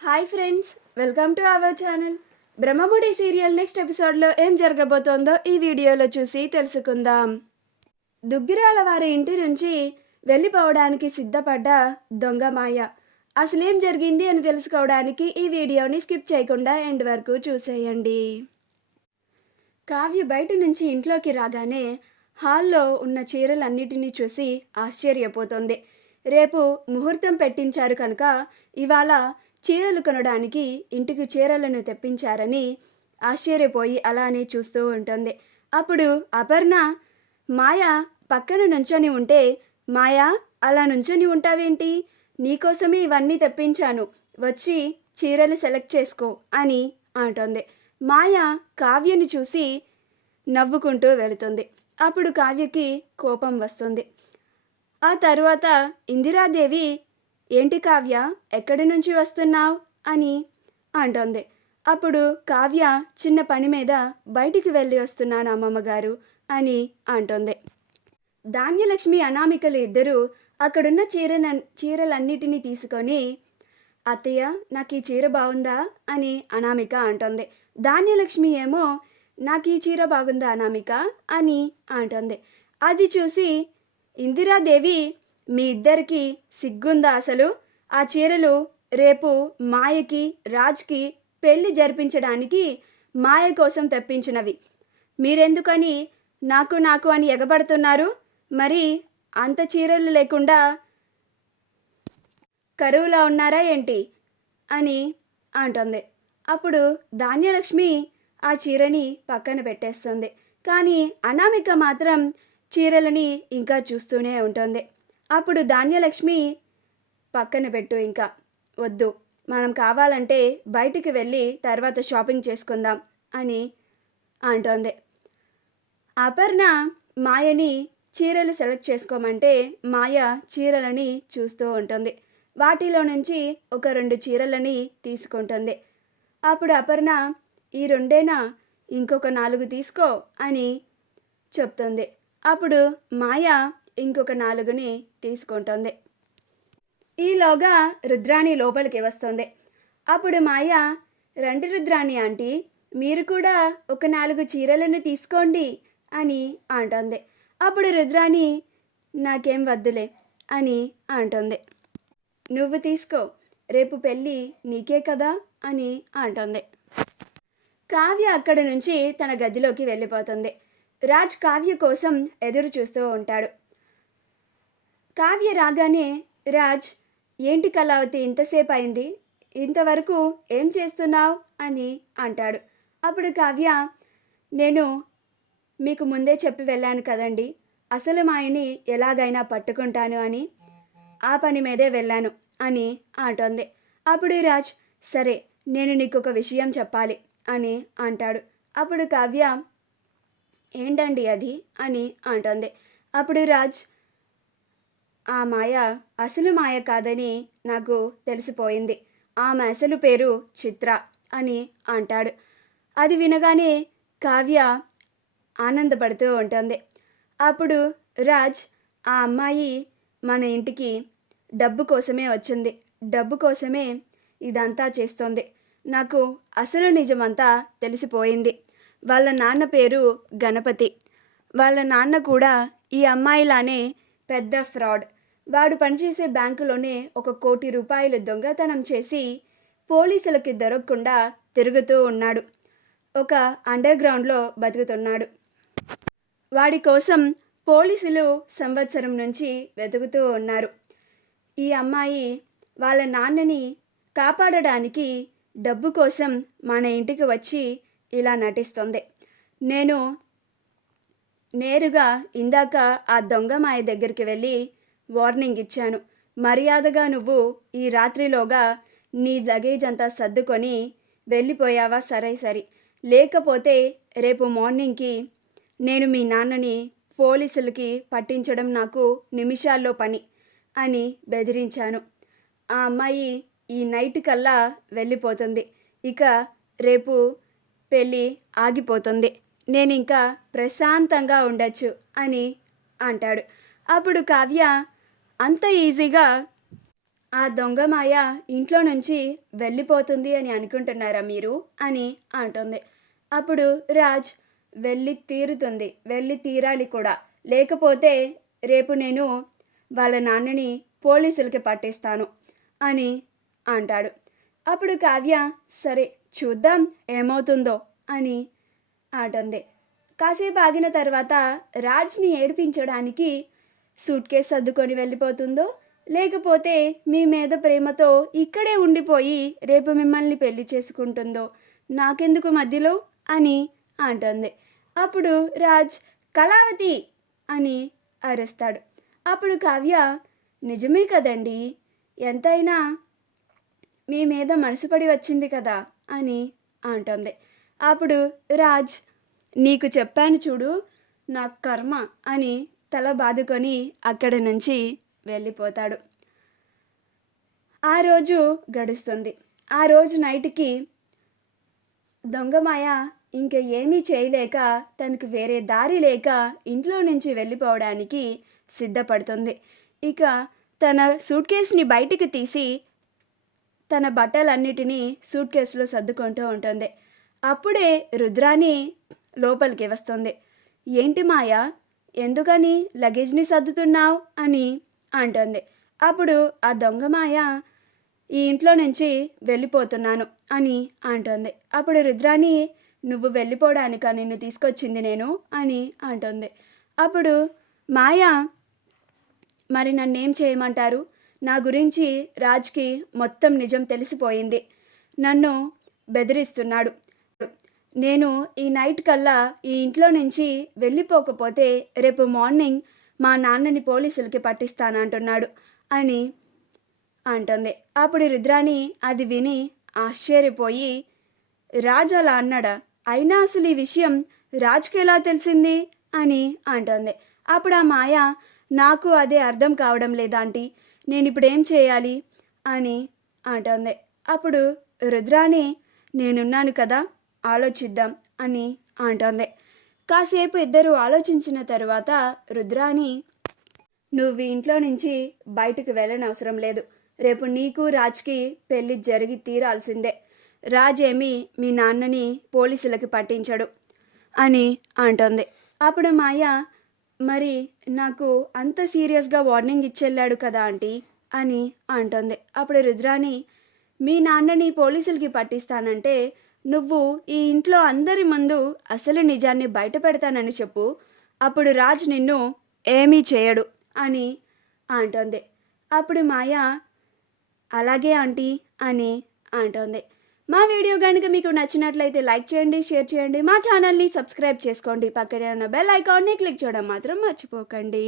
Hi friends, welcome to our channel. Brahmamudi serial next ఎపిసోడ్లో ఏం జరగబోతోందో ఈ వీడియోలో చూసి తెలుసుకుందాం. దుగ్గిరాల వారి ఇంటి నుంచి వెళ్ళిపోవడానికి సిద్ధపడ్డ దొంగ మాయ అసలేం జరిగింది అని తెలుసుకోవడానికి ఈ వీడియోని స్కిప్ చేయకుండా ఎండ్ వరకు చూసేయండి. కావ్య బయట నుంచి ఇంట్లోకి రాగానే హాల్లో ఉన్న చీరలన్నిటినీ చూసి ఆశ్చర్యపోతోంది. రేపు ముహూర్తం పెట్టించారు కనుక ఇవాళ చీరలు కొనడానికి ఇంటికి చీరలను తెప్పించారని ఆశ్చర్యపోయి అలానే చూస్తూ ఉంటుంది. అప్పుడు అపర్ణ మాయ పక్కన నుంచొని ఉంటే, మాయా అలా నుంచొని ఉంటావేంటి, నీకోసమే ఇవన్నీ తెప్పించాను, వచ్చి చీరలు సెలెక్ట్ చేసుకో అని అంటోంది. మాయ కావ్యని చూసి నవ్వుకుంటూ వెళుతుంది. అప్పుడు కావ్యకి కోపం వస్తుంది. ఆ తర్వాత ఇందిరాదేవి, ఏంటి కావ్య, ఎక్కడి నుంచి వస్తున్నావు అని అంటోంది. అప్పుడు కావ్య, చిన్న పని మీద బయటికి వెళ్ళి వస్తున్నాను అమ్మమ్మగారు అని అంటోంది. ధాన్యలక్ష్మి అనామికలు ఇద్దరూ అక్కడున్న చీరలన్నిటినీ తీసుకొని, అత్తయ్య నాకు ఈ చీర బాగుందా అని అనామిక అంటోంది. ధాన్యలక్ష్మి ఏమో, నాకు ఈ చీర బాగుందా అనామిక అని అంటోంది. అది చూసి ఇందిరాదేవి, మీ ఇద్దరికి సిగ్గుందా అసలు, ఆ చీరలు రేపు మాయకి రాజ్కి పెళ్లి జరిపించడానికి మాయ కోసం తెప్పించినవి, మీరెందుకని నాకు నాకు అని ఎగబడుతున్నారు, మరి అంత చీరలు లేకుండా కరువులో ఉన్నారా ఏంటి అని అంటుంది. అప్పుడు ధాన్యలక్ష్మి ఆ చీరని పక్కన పెట్టేస్తుంది. కానీ అనామిక మాత్రం చీరలని ఇంకా చూస్తూనే ఉంటుంది. అప్పుడు ధాన్యలక్ష్మి, పక్కన పెట్టు, ఇంకా వద్దు, మనం కావాలంటే బయటికి వెళ్ళి తర్వాత షాపింగ్ చేసుకుందాం అని అంటోంది. అపర్ణ మాయని చీరలు సెలెక్ట్ చేసుకోమంటే మాయ చీరలని చూస్తూ ఉంటుంది. వాటిలో నుంచి ఒక 2 చీరలని తీసుకుంటుంది. అప్పుడు అపర్ణ, ఈ 2ఏనా, ఇంకొక 4 తీసుకో అని చెప్తుంది. అప్పుడు మాయ ఇంకొక 4ని తీసుకుంటుంది. ఈలోగా రుద్రాణి లోపలికి వస్తుంది. అప్పుడు మాయ, రండి రుద్రాణి ఆంటీ, మీరు కూడా ఒక 4 చీరలను తీసుకోండి అని అంటుంది. అప్పుడు రుద్రాణి, నాకేం వద్దులే అని అంటుంది. నువ్వు తీసుకో, రేపు పెళ్ళి నీకే కదా అని అంటుంది. కావ్య అక్కడి నుంచి తన గదిలోకి వెళ్ళిపోతుంది. రాజ్ కావ్య కోసం ఎదురు చూస్తూ ఉంటాడు. కావ్య రాగానే రాజ్, ఏంటి కళావతి, ఇంతసేపు అయింది, ఇంతవరకు ఏం చేస్తున్నావు అని అంటాడు. అప్పుడు కావ్య, నేను మీకు ముందే చెప్పి వెళ్ళాను కదండి, అసలు మాయని ఎలాగైనా పట్టుకుంటాను అని, ఆ పని మీదే వెళ్ళాను అని అంటోంది. అప్పుడు రాజ్, సరే నేను నీకు ఒక విషయం చెప్పాలి అని అంటాడు. అప్పుడు కావ్య, ఏంటండి అది అని అంటోంది. అప్పుడు రాజ్, ఆ మాయ అసలు మాయ కాదని నాకు తెలిసిపోయింది, ఆమె అసలు పేరు చిత్ర అని అంటాడు. అది వినగానే కావ్య ఆనందపడుతూ ఉంటుంది. అప్పుడు రాజ్, ఆ అమ్మాయి మన ఇంటికి డబ్బు కోసమే వచ్చింది, డబ్బు కోసమే ఇదంతా చేస్తోంది, నాకు అసలు నిజమంతా తెలిసిపోయింది. వాళ్ళ నాన్న పేరు గణపతి, వాళ్ళ నాన్న కూడా ఈ అమ్మాయిలానే పెద్ద ఫ్రాడ్. వాడు పనిచేసే బ్యాంకులోనే 1 కోటి రూపాయలు దొంగతనం చేసి పోలీసులకి దొరకకుండా తిరుగుతూ ఉన్నాడు. ఒక అండర్ గ్రౌండ్లో బతుకుతున్నాడు. వాడి కోసం పోలీసులు సంవత్సరం నుంచి వెతుకుతూ ఉన్నారు. ఈ అమ్మాయి వాళ్ళ నాన్నని కాపాడడానికి డబ్బు కోసం మన ఇంటికి వచ్చి ఇలా నటిస్తుంది. నేను నేరుగా ఇందాక ఆ దొంగ మాయ దగ్గరికి వెళ్ళి వార్నింగ్ ఇచ్చాను, మర్యాదగా నువ్వు ఈ రాత్రిలోగా నీ లగేజ్ అంతా సర్దుకొని వెళ్ళిపోయావా, సరే, లేకపోతే రేపు మార్నింగ్కి నేను మీ నాన్నని పోలీసులకి పట్టించడం నాకు నిమిషాల్లో పని అని బెదిరించాను. ఆ అమ్మాయి ఈ నైట్ కల్లా వెళ్ళిపోతుంది, ఇక రేపు పెళ్ళి ఆగిపోతుంది, నేను ఇంకా ప్రశాంతంగా ఉండొచ్చు అని అంటాడు. అప్పుడు కావ్య, అంత ఈజీగా ఆ దొంగ మాయ ఇంట్లో నుంచి వెళ్ళిపోతుంది అని అనుకుంటున్నారా మీరు అని అంటుంది. అప్పుడు రాజ్ వెళ్ళి తీరాలి కూడా, లేకపోతే రేపు నేను వాళ్ళ నాన్నని పోలీసులకి పట్టిస్తాను అని అంటాడు. అప్పుడు కావ్య సరే చూద్దాం ఏమవుతుందో అని అంటుంది. కాసేపు ఆగిన తర్వాత రాజ్ని ఏడిపించడానికి సూట్ కేస్ సర్దుకొని వెళ్ళిపోతుందో, లేకపోతే మీ మీద ప్రేమతో ఇక్కడే ఉండిపోయి రేపు మిమ్మల్ని పెళ్లి చేసుకుంటుందో నాకెందుకు మధ్యలో అని అంటుంది. అప్పుడు రాజ్ కళావతి అని అరుస్తాడు. అప్పుడు కావ్య నిజమే కదండి, ఎంతైనా మీ మీద మనసుపడి వచ్చింది కదా అని అంటుంది. అప్పుడు రాజ్ నీకు చెప్పాను చూడు నా కర్మ అని తల బాదుకొని అక్కడి నుంచి వెళ్ళిపోతాడు. ఆ రోజు గడుస్తుంది. ఆ రోజు నైట్కి దొంగమాయ ఇంక ఏమీ చేయలేక, తనకు వేరే దారి లేక ఇంట్లో నుంచి వెళ్ళిపోవడానికి సిద్ధపడుతుంది. ఇక తన సూట్ కేసుని బయటికి తీసి తన బట్టలన్నిటినీ సూట్ కేసులో సర్దుకుంటూ ఉంటుంది. అప్పుడే రుద్రాని లోపలికి వస్తుంది. ఏంటి మాయా, ఎందుకని లగేజ్ని సర్దుతున్నావు అని అంటుంది. అప్పుడు ఆ దొంగ మాయ ఈ ఇంట్లో నుంచి వెళ్ళిపోతున్నాను అని అంటుంది. అప్పుడు రుద్రాని నువ్వు వెళ్ళిపోవడానికా నిన్ను తీసుకొచ్చింది నేను అని అంటుంది. అప్పుడు మాయ మరి నన్నేం చేయమంటారు, నా గురించి రాజ్కి మొత్తం నిజం తెలిసిపోయింది, నన్ను బెదిరిస్తున్నాడు, నేను ఈ నైట్ కల్లా ఈ ఇంట్లో నుంచి వెళ్ళిపోకపోతే రేపు మార్నింగ్ మా నాన్నని పోలీసులకి పట్టిస్తానంటున్నాడు అని అంటుంది. అప్పుడు రుద్రాని అది విని ఆశ్చర్యపోయి రాజ్ అలా అన్నాడా, అయినా అసలు ఈ విషయం రాజ్కి ఎలా తెలిసింది అని అంటుంది. అప్పుడు ఆ మాయ నాకు అదే అర్థం కావడం లేదాంటీ, నేను ఇప్పుడు ఏం చేయాలి అని అంటుంది. అప్పుడు రుద్రాని నేనున్నాను కదా ఆలోచిద్దాం అని అంటుంది. కాసేపు ఇద్దరు ఆలోచించిన తర్వాత రుద్రాని నువ్వు ఇంట్లో నుంచి బయటకు వెళ్ళనవసరం లేదు, రేపు నీకు రాజ్కి పెళ్ళి జరిగి తీరాల్సిందే, రాజ్ ఏమీ మీ నాన్నని పోలీసులకి పట్టించడు అని అంటుంది. అప్పుడు మాయ మరి నాకు అంత సీరియస్గా వార్నింగ్ ఇచ్చెళ్ళాడు కదా ఆంటీ అని అంటుంది. అప్పుడు రుద్రాని మీ నాన్నని పోలీసులకి పట్టిస్తానంటే నువ్వు ఈ ఇంట్లో అందరి ముందు అసలు నిజాన్ని బయట పెడతానని చెప్పు, అప్పుడు రాజ్ నిన్ను ఏమీ చేయడు అని అంటుంది. అప్పుడు మాయ అలాగే ఆంటీ అని అంటుంది. మా వీడియో కనుక మీకు నచ్చినట్లయితే లైక్ చేయండి, షేర్ చేయండి, మా ఛానల్ని సబ్స్క్రైబ్ చేసుకోండి, పక్కనే ఉన్న బెల్ ఐకాన్ని క్లిక్ చేయడం మాత్రం మర్చిపోకండి.